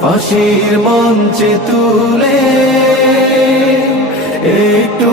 ফাঁসির মঞ্চে তুলে একটু